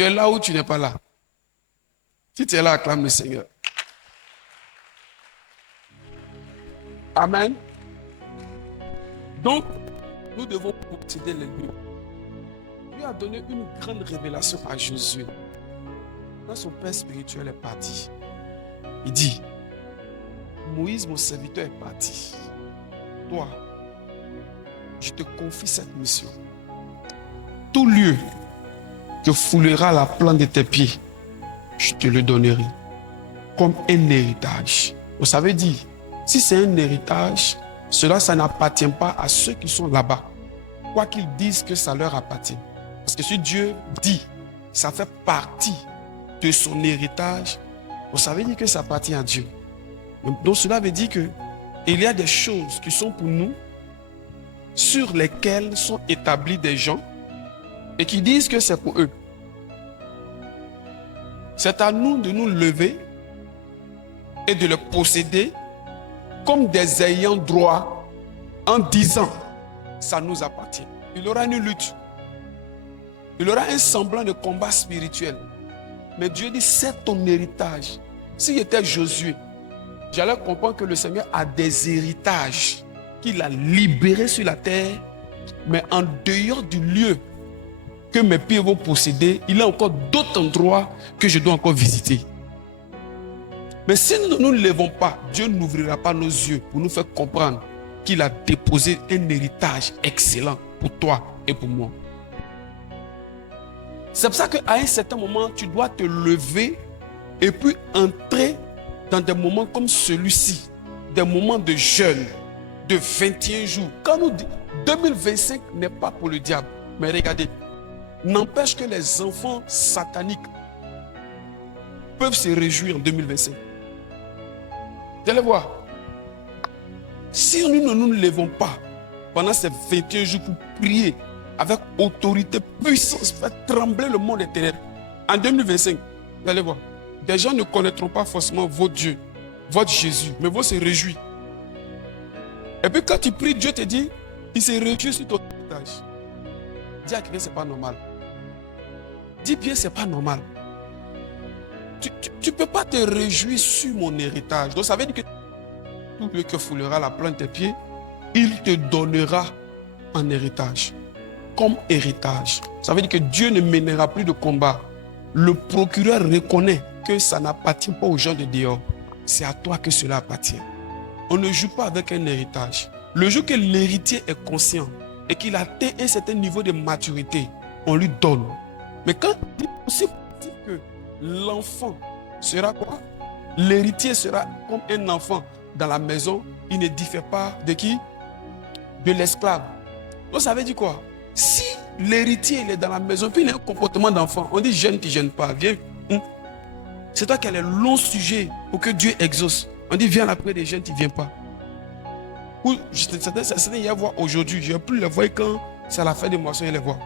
Tu es là ou tu n'es pas là? Si tu es là, acclame le Seigneur. Amen. Donc, nous devons posséder les lieux. Dieu a donné une grande révélation à Josué. Quand son père spirituel est parti, il dit, Moïse, mon serviteur, est parti. Toi, je te confie cette mission. Tout lieu que foulera la plante de tes pieds, je te le donnerai comme un héritage. Vous savez dire, si c'est un héritage, ça n'appartient pas à ceux qui sont là-bas. Quoi qu'ils disent que ça leur appartient. Parce que si Dieu dit, ça fait partie de son héritage, vous savez dire que ça appartient à Dieu. Donc cela veut dire qu'il y a des choses qui sont pour nous, sur lesquelles sont établis des gens et qui disent que c'est pour eux. C'est à nous de nous lever et de le posséder comme des ayants droit en disant ça nous appartient. Il y aura une lutte. Il y aura un semblant de combat spirituel. Mais Dieu dit c'est ton héritage. Si j'étais Josué, j'allais comprendre que le Seigneur a des héritages qu'il a libérés sur la terre, mais en dehors du lieu que mes pieds vont posséder, il y a encore d'autres endroits que je dois encore visiter. Mais si nous ne nous levons pas, Dieu n'ouvrira pas nos yeux pour nous faire comprendre qu'il a déposé un héritage excellent pour toi et pour moi. C'est pour ça qu'à un certain moment, tu dois te lever et puis entrer dans des moments comme celui-ci, des moments de jeûne, de 21 jours. Quand nous disons 2025 n'est pas pour le diable, mais regardez, n'empêche que les enfants sataniques peuvent se réjouir en 2025. Vous allez voir, si nous ne nous levons pas pendant ces 21 jours pour prier avec autorité, puissance, faire trembler le monde des ténèbres, en 2025, vous allez voir, des gens ne connaîtront pas forcément votre Dieu, votre Jésus, mais vont se réjouir. Et puis quand tu pries, Dieu te dit, il se réjouit sur ton héritage. Dis à quelqu'un, c'est pas normal. Dis bien, c'est pas normal. Tu ne peux pas te réjouir sur mon héritage. Donc ça veut dire que tout lieu que foulera la plante de tes pieds, il te donnera en héritage. Comme héritage. Ça veut dire que Dieu ne mènera plus de combat. Le procureur reconnaît que ça n'appartient pas aux gens de dehors. C'est à toi que cela appartient. On ne joue pas avec un héritage. Le jour que l'héritier est conscient et qu'il atteint un certain niveau de maturité, on lui donne. Mais quand il est possible que l'enfant sera quoi? L'héritier sera comme un enfant dans la maison, il ne diffère pas de qui? De l'esclave. Donc ça veut dire quoi? Si l'héritier il est dans la maison, puis il a un comportement d'enfant, on dit jeûne, tu ne gênes pas, viens. C'est toi qui as les longs sujets pour que Dieu exauce. On dit viens après des jeunes, tu ne viens pas. Ou certains y a voir aujourd'hui, je ne vais plus les voir quand c'est à la fin de moisson, je les vois.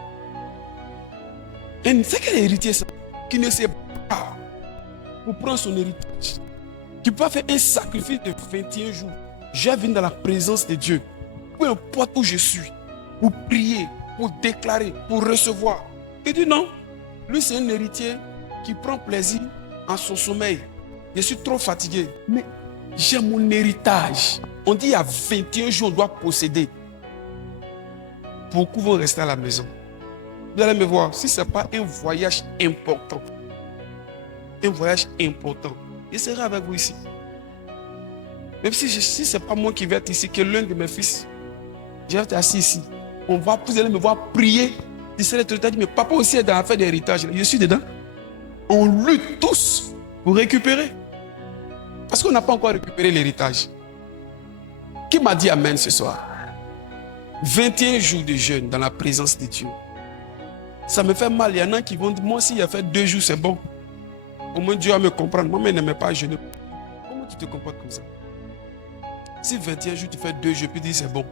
Et c'est quel héritier ça? Qui ne sait pas pour prendre son héritage. Qui peut faire un sacrifice de 21 jours. Je viens dans la présence de Dieu. Peu importe où je suis. Pour prier, pour déclarer, pour recevoir. Il dit non. Lui c'est un héritier qui prend plaisir en son sommeil. Je suis trop fatigué. Mais j'ai mon héritage. On dit il y a 21 jours on doit posséder. Beaucoup vont rester à la maison. Vous allez me voir, si ce n'est pas un voyage important, je serai avec vous ici. Même si ce n'est pas moi qui vais être ici, que l'un de mes fils, je vais être assis ici. Vous allez me voir prier. Je serai tout le temps dit, mais papa aussi est dans l'affaire d'héritage. Je suis dedans. On lutte tous pour récupérer. Parce qu'on n'a pas encore récupéré l'héritage. Qui m'a dit amen ce soir? 21 jours de jeûne dans la présence de Dieu. Ça me fait mal. Il y en a qui vont dire, moi aussi, il a fait 2 jours, c'est bon. Au moins, Dieu va me comprendre. Moi, il n'aimait pas jeûner. Comment tu te comportes comme ça? Si 21 jours, tu fais 2 jours, puis tu dis, c'est bon.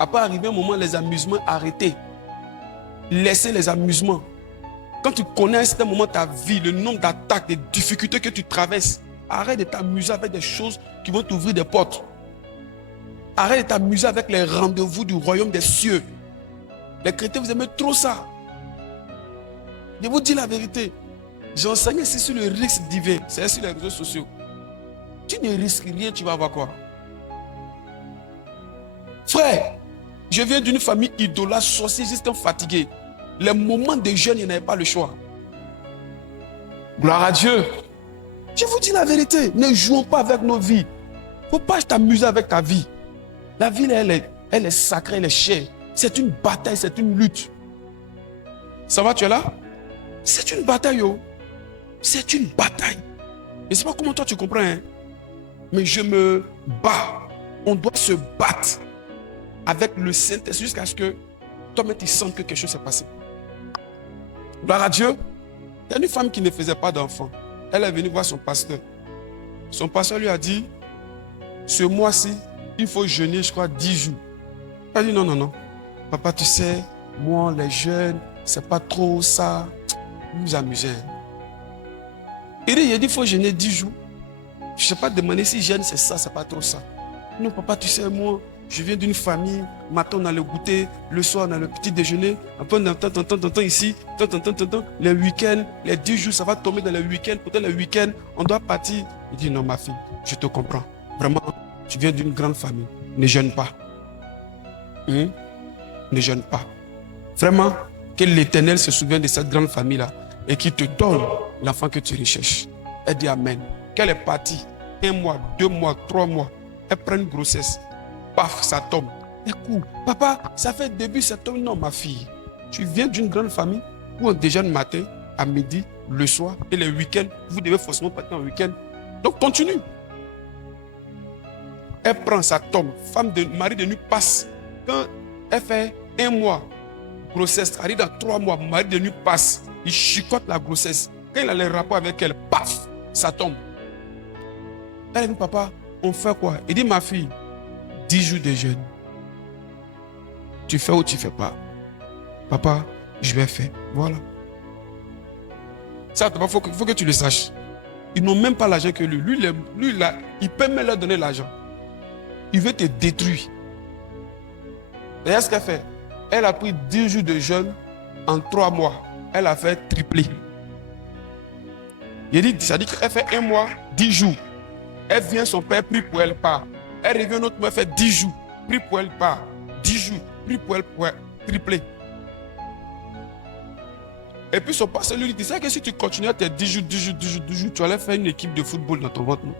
Après, arriver un moment, les amusements arrêtés. Laissez les amusements. Quand tu connais à un certain moment ta vie, le nombre d'attaques, des difficultés que tu traverses, arrête de t'amuser avec des choses qui vont t'ouvrir des portes. Arrête de t'amuser avec les rendez-vous du royaume des cieux. Les chrétiens, vous aimez trop ça. Je vous dis la vérité. J'enseigne ici sur le risque divin. C'est sur les réseaux sociaux. Tu ne risques rien, tu vas avoir quoi? Frère, je viens d'une famille idolâtre, sorcier, juste fatigué. Les moments de jeûne, il n'avait pas le choix. Gloire à Dieu. Je vous dis la vérité. Ne jouons pas avec nos vies. Il ne faut pas t'amuser avec ta vie. La vie, elle est sacrée, elle est chère. C'est une bataille, c'est une lutte. Ça va, tu es là? C'est une bataille, oh. C'est une bataille. Je ne sais pas comment toi tu comprends, hein? Mais je me bats. On doit se battre avec le Saint-Esprit jusqu'à ce que toi-même tu sentes que quelque chose s'est passé. Gloire à Dieu. Il y a une femme qui ne faisait pas d'enfant. Elle est venue voir son pasteur. Son pasteur lui a dit, ce mois-ci, il faut jeûner, je crois, 10 jours. Elle a dit, non, non, non. Papa, tu sais, moi, les jeunes, c'est pas trop ça. Vous amusez. Il dit, il faut jeûner 10 jours. Je ne sais pas demander si jeûne, c'est ça, c'est pas trop ça. Non, papa, tu sais, moi, je viens d'une famille. Matin, on a le goûter. Le soir, on a le petit déjeuner. Après, on a tant ici. Les week-ends, les 10 jours, ça va tomber dans les week-ends. Peut-être les week-ends, on doit partir. Il dit, non, ma fille, je te comprends. Vraiment, tu viens d'une grande famille. Ne jeûne pas. Ne jeûne pas. Vraiment, que l'Éternel se souvienne de cette grande famille-là et qu'il te donne l'enfant que tu recherches. Elle dit Amen. Qu'elle est partie 1 mois, 2 mois, 3 mois. Elle prend une grossesse. Paf, ça tombe. Écoute, papa, ça fait début septembre. Non, ma fille, tu viens d'une grande famille où on déjeune matin, à midi, le soir et les week-ends. Vous devez forcément partir en week-end. Donc, continue. Elle prend, ça tombe. Mari de nuit passe. Quand elle fait 1 mois, grossesse, arrive dans 3 mois, mari de nuit passe. Il chicote la grossesse. Quand il a les rapports avec elle, paf, ça tombe. Elle dit, papa, on fait quoi? Il dit, ma fille, 10 jours de jeûne. Tu fais ou tu ne fais pas? Papa, je vais faire. Voilà. Ça, il faut que tu le saches. Ils n'ont même pas l'argent que lui. Lui là, il peut même leur donner l'argent. Il veut te détruire. Et ce qu'elle fait? Elle a pris 10 jours de jeûne en 3 mois. Elle a fait tripler. Il dit, ça dit qu'elle fait 1 mois, 10 jours. Elle vient, son père prie pour elle, part. Elle revient un autre mois, elle fait 10 jours. Prie pour elle, part. 10 jours. Prie pour elle, tripler. Et puis son pasteur lui dit, tu sais que si tu continues à tes 10 jours, 10 jours, 10 jours, 10 jours, tu allais faire une équipe de football dans ton ventre. Non?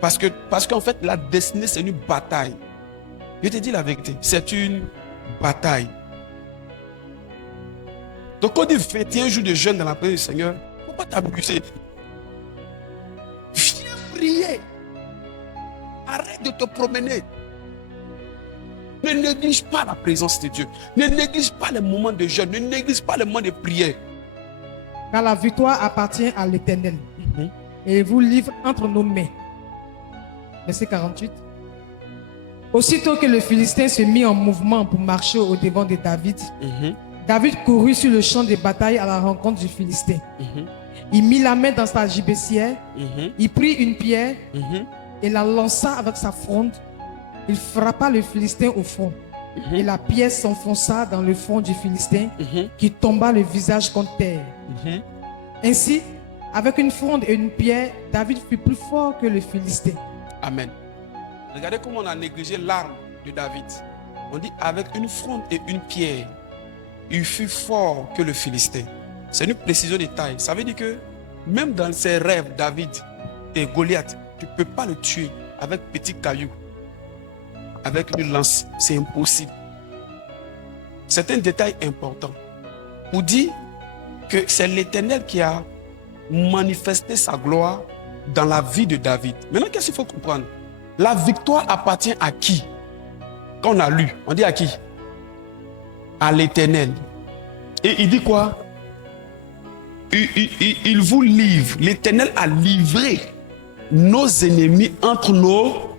Parce qu'en fait, la destinée, c'est une bataille. Je te dis la vérité, c'est une bataille. Donc on dit 21 jours de jeûne dans la présence du Seigneur, il ne faut pas t'abuser. Viens prier. Arrête de te promener. Ne néglige pas la présence de Dieu. Ne néglige pas les moments de jeûne. Ne néglige pas les moments de prière. Car la victoire appartient à l'Éternel. Et il vous livre entre nos mains. Verset 48. Aussitôt que le Philistin se mit en mouvement pour marcher au devant de David, David courut sur le champ de bataille à la rencontre du Philistin. Il mit la main dans sa gibecière, il prit une pierre et la lança avec sa fronde. Il frappa le Philistin au front. Et la pierre s'enfonça dans le front du Philistin qui tomba le visage contre terre. Ainsi, avec une fronde et une pierre, David fut plus fort que le Philistin. Amen. Regardez comment on a négligé l'arme de David. On dit avec une fronde et une pierre, il fut fort que le Philistin. C'est une précision de taille. Ça veut dire que même dans ses rêves, David et Goliath, tu ne peux pas le tuer avec petits cailloux, avec une lance. C'est impossible. C'est un détail important pour dire que c'est l'Éternel qui a manifesté sa gloire dans la vie de David. Maintenant, qu'est-ce qu'il faut comprendre? La victoire appartient à qui? Quand on a lu, on dit à qui? À l'Éternel. Et il dit quoi? Il vous livre. L'Éternel a livré nos ennemis entre nos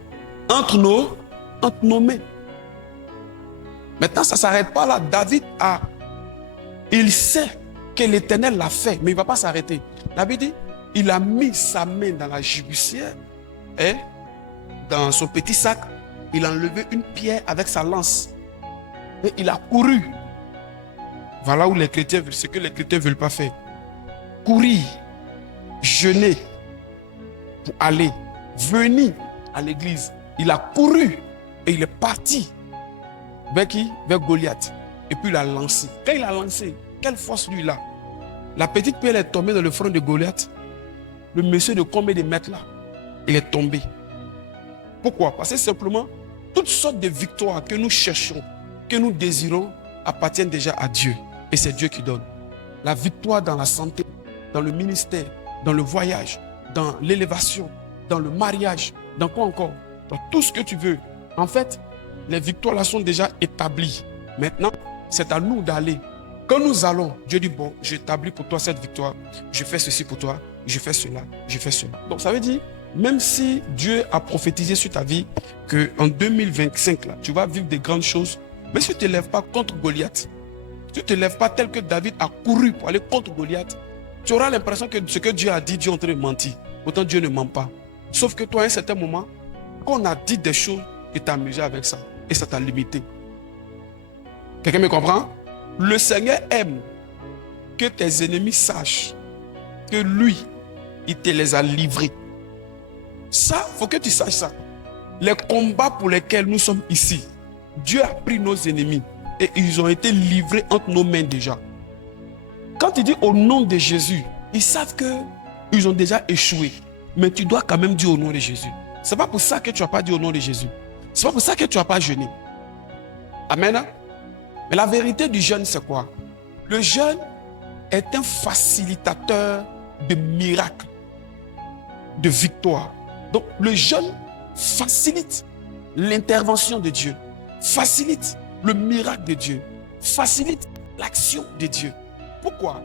mains. Maintenant, ça ne s'arrête pas là. David il sait que l'Éternel l'a fait, mais il ne va pas s'arrêter. David dit, il a mis sa main dans la gibecière et dans son petit sac, il a enlevé une pierre avec sa lance. Et il a couru. Voilà où les chrétiens veulent, ce que les chrétiens ne veulent pas faire. Courir, jeûner pour aller, venir à l'église. Il a couru et il est parti. Vers qui? Vers Goliath. Et puis il a lancé. Quand il a lancé, quelle force lui là? La petite pierre est tombée dans le front de Goliath. Le monsieur de combien de mètres là, il est tombé. Pourquoi? Parce que simplement, toutes sortes de victoires que nous cherchons, que nous désirons, appartiennent déjà à Dieu. Et c'est Dieu qui donne. La victoire dans la santé, dans le ministère, dans le voyage, dans l'élévation, dans le mariage, dans quoi encore? Dans tout ce que tu veux. En fait, les victoires là sont déjà établies. Maintenant, c'est à nous d'aller. Quand nous allons, Dieu dit, bon, j'établis pour toi cette victoire. Je fais ceci pour toi. Je fais cela. Je fais cela. Donc ça veut dire, même si Dieu a prophétisé sur ta vie qu'en 2025, là, tu vas vivre des grandes choses, mais si tu ne te lèves pas contre Goliath, si tu ne te lèves pas tel que David a couru pour aller contre Goliath, tu auras l'impression que ce que Dieu a dit, Dieu est en train de mentir. Pourtant, Dieu ne ment pas. Sauf que toi, à un certain moment, quand on a dit des choses, tu t'es amusé avec ça. Et ça t'a limité. Quelqu'un me comprend? Le Seigneur aime que tes ennemis sachent que lui, il te les a livrés. Ça, il faut que tu saches ça. Les combats pour lesquels nous sommes ici, Dieu a pris nos ennemis et ils ont été livrés entre nos mains déjà. Quand il dit au nom de Jésus, ils savent qu'ils ont déjà échoué. Mais tu dois quand même dire au nom de Jésus. Ce n'est pas pour ça que tu n'as pas dit au nom de Jésus. Ce n'est pas pour ça que tu n'as pas jeûné. Amen. Mais la vérité du jeûne, c'est quoi? Le jeûne est un facilitateur de miracles, de victoire. Donc le jeûne facilite l'intervention de Dieu, facilite le miracle de Dieu, facilite l'action de Dieu. Pourquoi?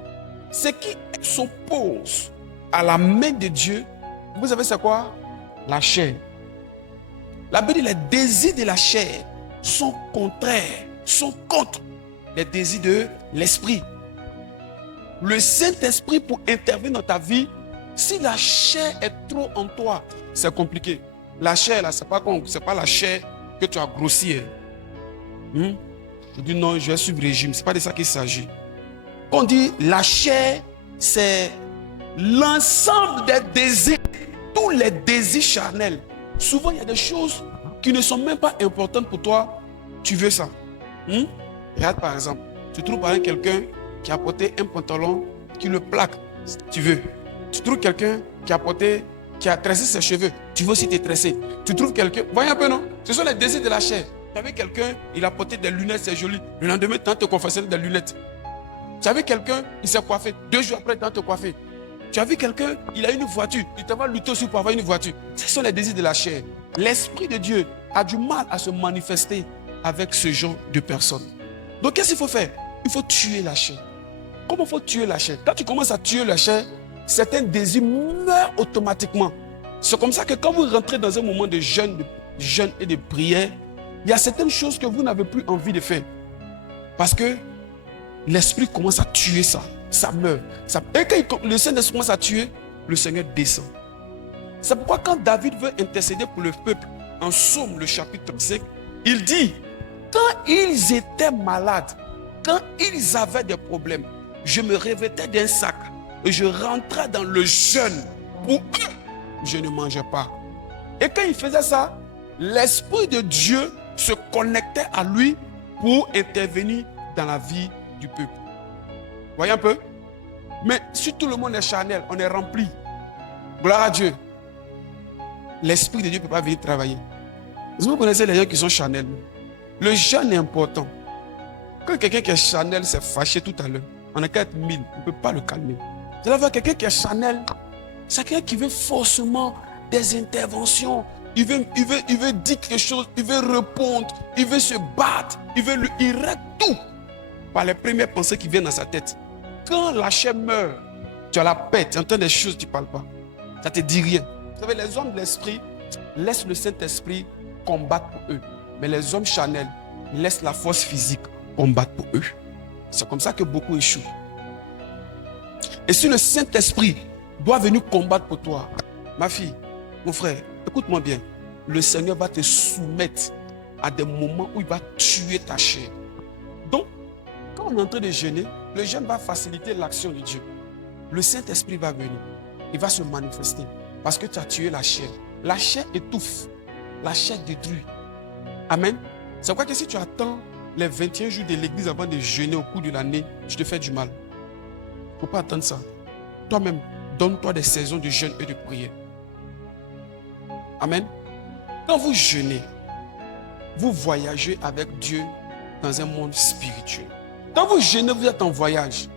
Ce qui s'oppose à la main de Dieu, vous savez c'est quoi? La chair. La Bible dit les désirs de la chair sont contraires, sont contre les désirs de l'esprit. Le Saint-Esprit pour intervenir dans ta vie, si la chair est trop en toi, c'est compliqué. La chair là, c'est pas la chair que tu as grossi. Je dis non, je vais suivre le régime. C'est pas de ça qu'il s'agit. Quand on dit la chair, c'est l'ensemble des désirs, tous les désirs charnels. Souvent, il y a des choses qui ne sont même pas importantes pour toi. Tu veux ça. Regarde par exemple, tu trouves par exemple quelqu'un qui a porté un pantalon qui le plaque. Tu veux. Tu trouves quelqu'un qui a tressé ses cheveux. Tu veux aussi te tresser. Tu trouves quelqu'un. Voyez un peu, non? Ce sont les désirs de la chair. Tu as vu quelqu'un, il a porté des lunettes, c'est joli. Le lendemain, tu as te coiffer des lunettes. Tu as vu quelqu'un, il s'est coiffé. 2 jours après, tu as te coiffer. Tu as vu quelqu'un, il a une voiture. Il te va lutter aussi pour avoir une voiture. Ce sont les désirs de la chair. L'Esprit de Dieu a du mal à se manifester avec ce genre de personnes. Donc, qu'est-ce qu'il faut faire? Il faut tuer la chair. Comment il faut tuer la chair? Quand tu commences à tuer la chair, certains désirs meurent automatiquement. C'est comme ça que quand vous rentrez dans un moment de jeûne et de prière, il y a certaines choses que vous n'avez plus envie de faire. Parce que l'Esprit commence à tuer ça. Ça meurt. Et quand le Saint-Esprit commence à tuer, le Seigneur descend. C'est pourquoi quand David veut intercéder pour le peuple, en Psaume, le chapitre 35, il dit, quand ils étaient malades, quand ils avaient des problèmes, je me revêtais d'un sac et je rentrais dans le jeûne. Pour eux, je ne mangeais pas. Et quand il faisait ça, l'Esprit de Dieu se connectait à lui pour intervenir dans la vie du peuple. Voyez un peu? Mais si tout le monde est charnel, on est rempli. Gloire à Dieu. L'Esprit de Dieu ne peut pas venir travailler. Vous connaissez les gens qui sont charnels. Le jeûne est important. Quand quelqu'un qui est charnel s'est fâché tout à l'heure, on a qu'à être 1000, on ne peut pas le calmer. Vous allez voir quelqu'un qui est charnel, c'est quelqu'un qui veut forcément des interventions. Il veut dire quelque chose, il veut répondre, il veut se battre, il règle tout par les premières pensées qui viennent dans sa tête. Quand la chair meurt, tu as la paix, tu entends des choses, tu ne parles pas. Ça ne te dit rien. Vous savez, les hommes de l'esprit laissent le Saint-Esprit combattre pour eux. Mais les hommes charnels laissent la force physique combattre pour eux. C'est comme ça que beaucoup échouent. Et si le Saint-Esprit doit venir combattre pour toi, ma fille, mon frère, écoute-moi bien. Le Seigneur va te soumettre à des moments où il va tuer ta chair. Donc, Quand on est en train de jeûner, le jeûne va faciliter l'action de Dieu. Le Saint-Esprit va venir. Il va se manifester. Parce que tu as tué la chair. La chair étouffe. La chair détruit. Amen. C'est pourquoi que si tu attends les 21 jours de l'église avant de jeûner au cours de l'année, tu te fais du mal. Il ne faut pas attendre ça. Toi-même, donne-toi des saisons de jeûne et de prière. Amen. Quand vous jeûnez, vous voyagez avec Dieu dans un monde spirituel. Quand vous jeûnez, vous êtes en voyage.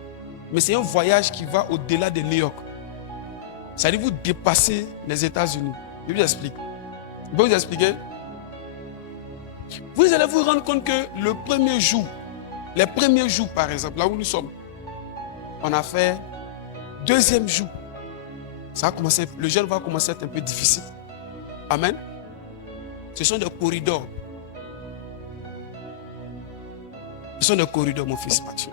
Mais c'est un voyage qui va au-delà de New York. C'est-à-dire vous dépassez les États-Unis. Je vous explique. Je vais vous expliquer. Vous allez vous rendre compte que le premier jour, les premiers jours par exemple, là où nous sommes, on a fait deuxième jour. Ça a commencé, le jeûne va commencer à être un peu difficile. Amen. Ce sont des corridors. Ce sont des corridors, mon fils Mathieu,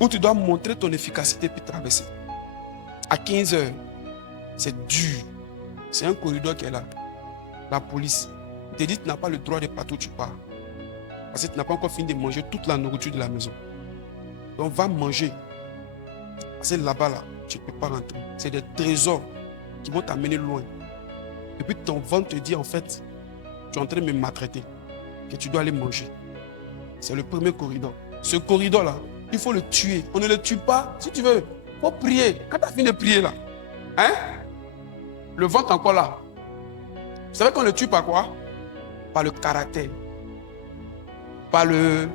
où tu dois montrer ton efficacité puis traverser. À 15 heures, c'est dur. C'est un corridor qui est là. La police te dit que tu n'as pas le droit de partir où tu pars. Parce que tu n'as pas encore fini de manger toute la nourriture de la maison. Donc va manger. Parce que là-bas, là, tu ne peux pas rentrer. C'est des trésors qui vont t'amener loin. Et puis ton ventre te dit en fait, tu es en train de me maltraiter. Que tu dois aller manger. C'est le premier corridor. Ce corridor-là, il faut le tuer. On ne le tue pas. Si tu veux, il faut prier. Quand tu as fini de prier là, hein? Le ventre encore là. Vous savez qu'on ne le tue par quoi? Par le caractère. Par le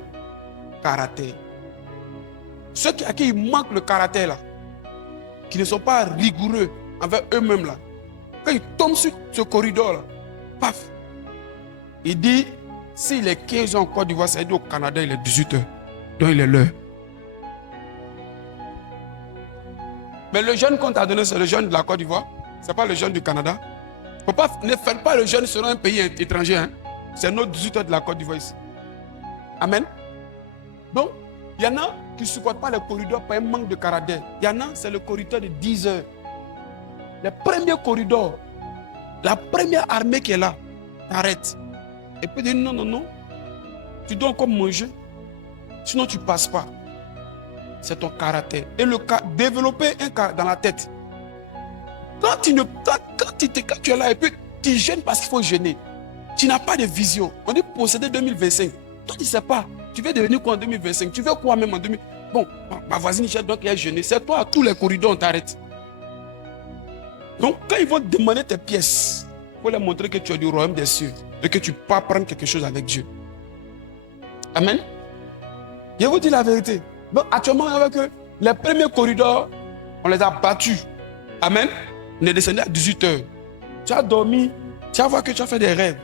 caractère. Ceux à qui il manque le caractère là, qui ne sont pas rigoureux envers eux-mêmes là, quand ils tombent sur ce corridor là, paf, il dit, s'il est 15 ans en Côte d'Ivoire, ça veut dire au Canada, il est 18 heures. Donc il est l'heure. Mais le jeûne qu'on t'a donné, c'est le jeûne de la Côte d'Ivoire. Ce n'est pas le jeûne du Canada. Ne faites pas le jeûne selon un pays étranger. Hein. C'est notre 18 heures de la Côte d'Ivoire ici. Amen. Donc, il y en a qui ne supportent pas les corridors par un manque de caractère. Il y en a, c'est le corridor de 10 heures. Le premier corridor, la première armée qui est là, t'arrête. Et puis dire non, non, non. Tu dois encore manger. Sinon, tu ne passes pas. C'est ton caractère. Et développer un caractère dans la tête. Quand tu es là et puis tu jeûnes parce qu'il faut jeûner, tu n'as pas de vision. On dit posséder 2025. Toi, tu ne sais pas. Tu veux devenir quoi en 2025? Tu veux quoi même en 2025? Bon, ma voisine, donc elle a jeûné. C'est toi, à tous les corridors, on t'arrête. Donc, quand ils vont demander tes pièces, il faut leur montrer que tu es du royaume des cieux et que tu peux prendre quelque chose avec Dieu. Amen. Je vous dis la vérité. Donc, actuellement, avec eux, les premiers corridors, on les a battus. Amen. On est descendu à 18 heures. Tu as dormi, tu vas voir que tu as fait des rêves.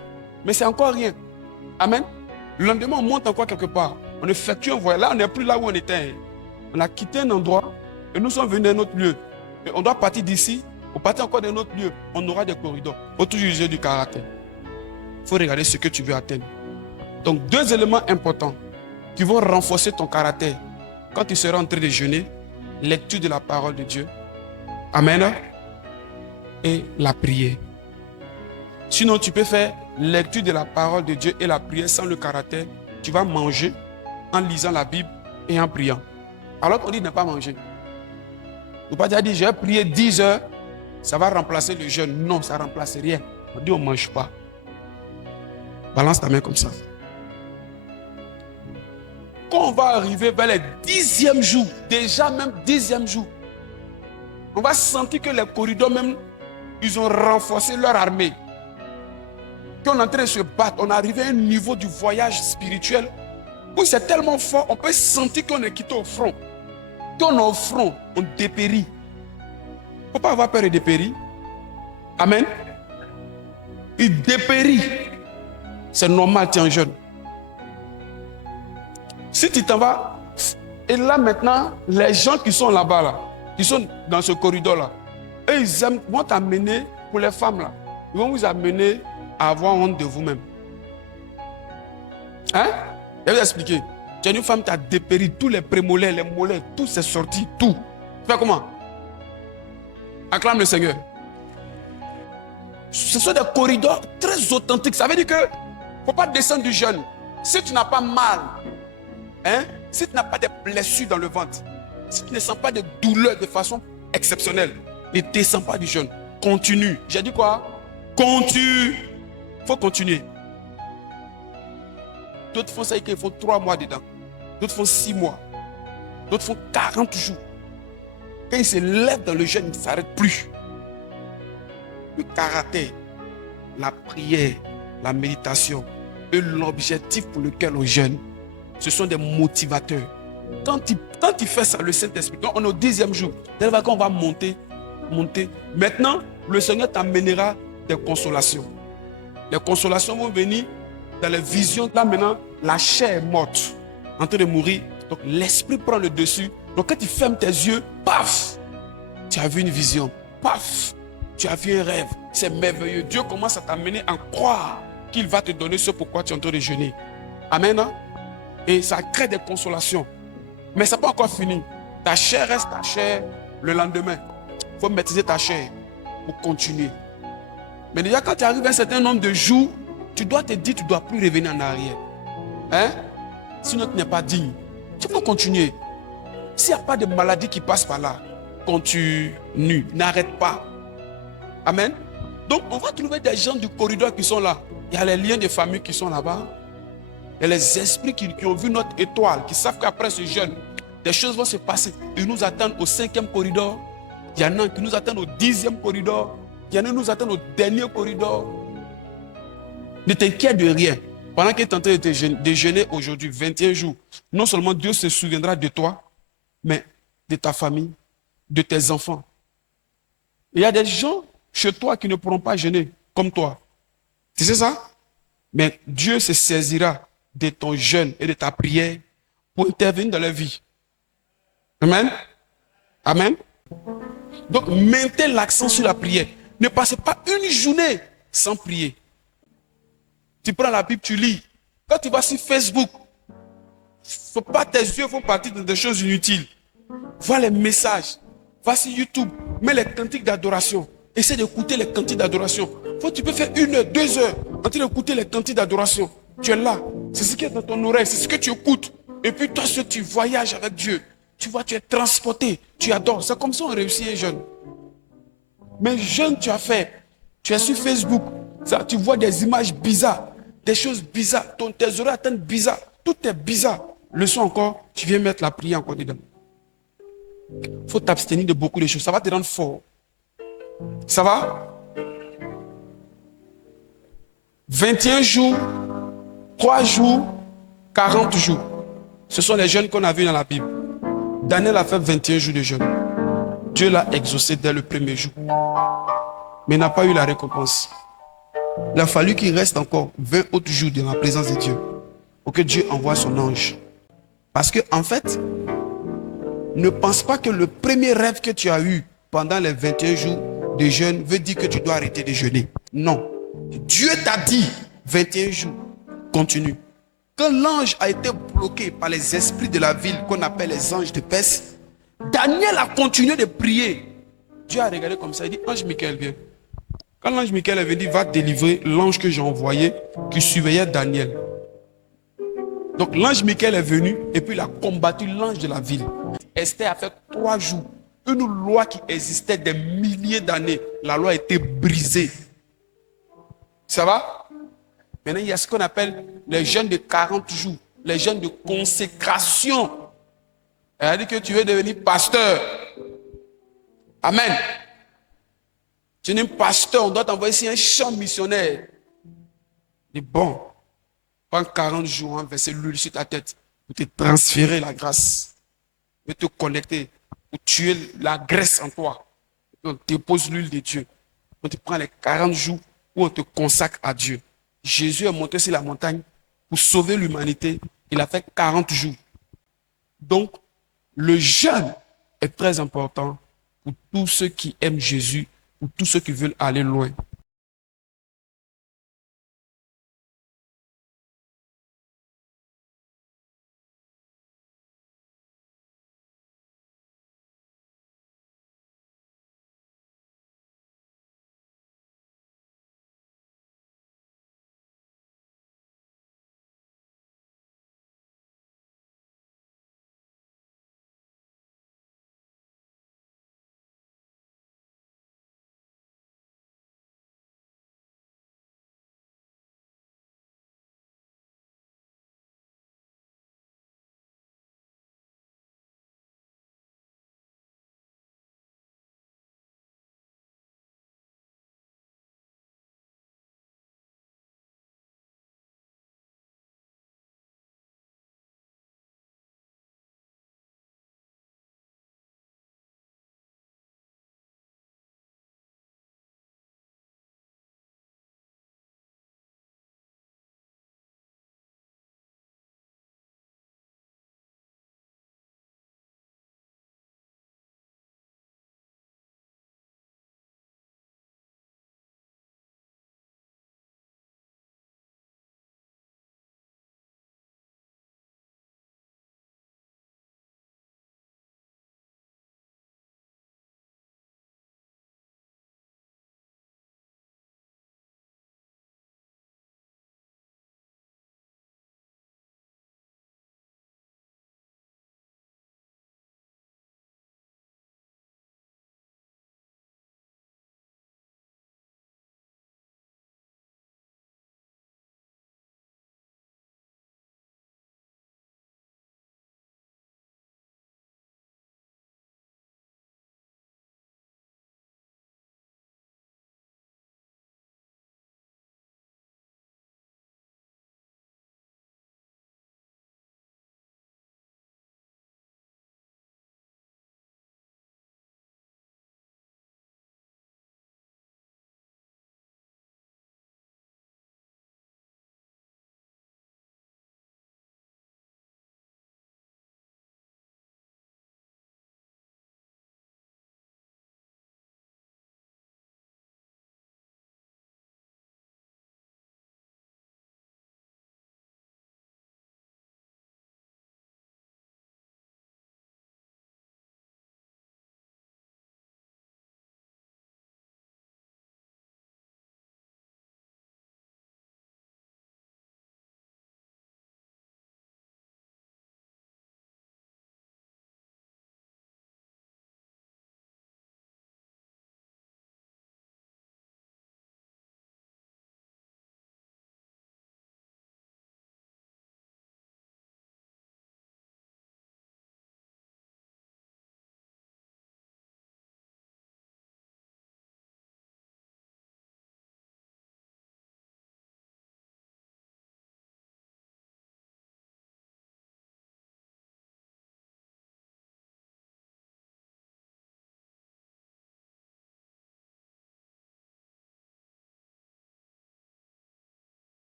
Mais c'est encore rien. Amen. Le lendemain, on monte encore quelque part. On effectue un voyage. Là, on n'est plus là où on était. On a quitté un endroit et nous sommes venus à un autre lieu. Et on doit partir d'ici. On partir encore d'un autre lieu. On aura des corridors. Il faut toujours user du caractère. Il faut regarder ce que tu veux atteindre. Donc, deux éléments importants qui vont renforcer ton caractère. Quand tu seras en train de jeûner, lecture de la parole de Dieu. Amen. Et la prière. Sinon, tu peux faire lecture de la parole de Dieu et la prière sans le caractère. Tu vas manger en lisant la Bible et en priant. Alors qu'on dit ne pas manger. Ne pas dire, j'ai prié 10 heures, ça va remplacer le jeûne. Non, ça ne remplace rien. On dit on ne mange pas. Balance ta main comme ça. Quand on va arriver vers le 10e jour, déjà même 10e jour, on va sentir que les corridors même, ils ont renforcé leur armée. Qu'on est en train de se battre, on est arrivé à un niveau du voyage spirituel où c'est tellement fort, on peut sentir qu'on est quitté au front. Qu'on est au front, on dépérit. Il ne faut pas avoir peur de dépérir. Amen. Il dépérit. C'est normal, tu es un jeune. Si tu t'en vas, et là maintenant, les gens qui sont là-bas, là, qui sont dans ce corridor-là, eux, ils vont t'amener, pour les femmes, là, ils vont vous amener à avoir honte de vous-même. Hein? Je vais vous expliquer. Tu es une femme qui a dépéri tous les prémolaires, les molaires, tout s'est sorti, tout. Tu fais comment? Acclame le Seigneur. Ce sont des corridors très authentiques. Ça veut dire que il ne faut pas descendre du jeûne. Si tu n'as pas mal, Hein? Si tu n'as pas de blessures dans le ventre, si tu ne sens pas de douleur de façon exceptionnelle, ne descends pas du jeûne. Continue. J'ai dit quoi? Continue. Il faut continuer. D'autres font ça et qu'ils font 3 mois dedans. D'autres font 6 mois. D'autres font 40 jours. Quand ils se lèvent dans le jeûne, ils ne s'arrêtent plus. Le caractère, la prière, la méditation et l'objectif pour lequel on jeûne, ce sont des motivateurs. Quand tu fais ça, le Saint-Esprit, quand on est au 10e jour, quand on va monter. Maintenant, le Seigneur t'amènera des consolations. Les consolations vont venir dans les visions. Là maintenant, la chair est morte, en train de mourir. Donc l'esprit prend le dessus. Donc quand tu fermes tes yeux, paf, tu as vu une vision. Paf, tu as vu un rêve. C'est merveilleux. Dieu commence à t'amener à croire qu'il va te donner ce pourquoi tu es en train de jeûner. Amen. Hein? Et ça crée des consolations. Mais ça n'est pas encore fini. Ta chair reste ta chair le lendemain. Il faut maîtriser ta chair pour continuer. Mais déjà, quand tu arrives à un certain nombre de jours, tu dois te dire, tu ne dois plus revenir en arrière. Hein? Sinon, tu n'es pas digne. Tu peux continuer. S'il n'y a pas de maladie qui passe par là, continue. N'arrête pas. Amen. Donc, on va trouver des gens du corridor qui sont là. Il y a les liens de famille qui sont là-bas. Il y a les esprits qui ont vu notre étoile, qui savent qu'après ce jeûne, des choses vont se passer. Ils nous attendent au 5e corridor. Il y en a qui nous attendent au 10e corridor. Il y en a qui nous attendent au dernier corridor. Ne t'inquiète de rien. Pendant que tu es en train de jeûner aujourd'hui, 21 jours, non seulement Dieu se souviendra de toi, mais de ta famille, de tes enfants. Il y a des gens chez toi qui ne pourront pas jeûner comme toi. Tu sais ça? Mais Dieu se saisira de ton jeûne et de ta prière pour intervenir dans leur vie. Amen. Amen. Donc, mettez l'accent sur la prière. Ne passez pas une journée sans prier. Tu prends la Bible, tu lis. Quand tu vas sur Facebook, faut pas tes yeux vont partir dans des choses inutiles. Vois les messages. Va sur YouTube, mets les cantiques d'adoration. Essaie d'écouter les cantiques d'adoration. Tu peux faire 1 heure, 2 heures en train d'écouter les cantiques d'adoration. Tu es là. C'est ce qui est dans ton oreille, c'est ce que tu écoutes. Et puis toi, tu voyages avec Dieu. Tu vois, tu es transporté, tu adores. C'est comme ça qu'on réussit un jeûne. Mais jeûne, tu as fait. Tu es sur Facebook. Ça, tu vois des images bizarres, des choses bizarres. Tes oreilles attendent bizarre. Tout est bizarre. Le soir encore, tu viens mettre la prière encore dedans. Il faut t'abstenir de beaucoup de choses. Ça va te rendre fort. Ça va? 21 jours, 3 jours, 40 jours. Ce sont les jeûnes qu'on a vus dans la Bible. Daniel a fait 21 jours de jeûne. Dieu l'a exaucé dès le premier jour. Mais n'a pas eu la récompense. Il a fallu qu'il reste encore 20 autres jours dans la présence de Dieu pour que Dieu envoie son ange. Parce que en fait, ne pense pas que le premier rêve que tu as eu pendant les 21 jours de jeûne veut dire que tu dois arrêter de jeûner. Non. Dieu t'a dit 21 jours. Continue. Quand l'ange a été bloqué par les esprits de la ville qu'on appelle les anges de Perse, Daniel a continué de prier. Dieu a regardé comme ça, il dit, ange Michael, viens. Quand l'ange Michael est venu, il va délivrer l'ange que j'ai envoyé qui surveillait Daniel. Donc l'ange Michael est venu et puis il a combattu l'ange de la ville. Esther a fait 3 jours. Une loi qui existait des milliers d'années, la loi a été brisée. Ça va? Maintenant, il y a ce qu'on appelle les jeûnes de 40 jours, les jeûnes de consécration. Elle a dit que tu veux devenir pasteur. Amen. Tu es un pasteur, on doit t'envoyer ici un champ missionnaire. Il dit, bon, prends 40 jours, on va verser l'huile sur ta tête pour te transférer la grâce, pour te connecter, pour tuer la graisse en toi. On dépose l'huile de Dieu. On te prend les 40 jours où on te consacre à Dieu. Jésus est monté sur la montagne pour sauver l'humanité. Il a fait 40 jours. Donc, le jeûne est très important pour tous ceux qui aiment Jésus, pour tous ceux qui veulent aller loin.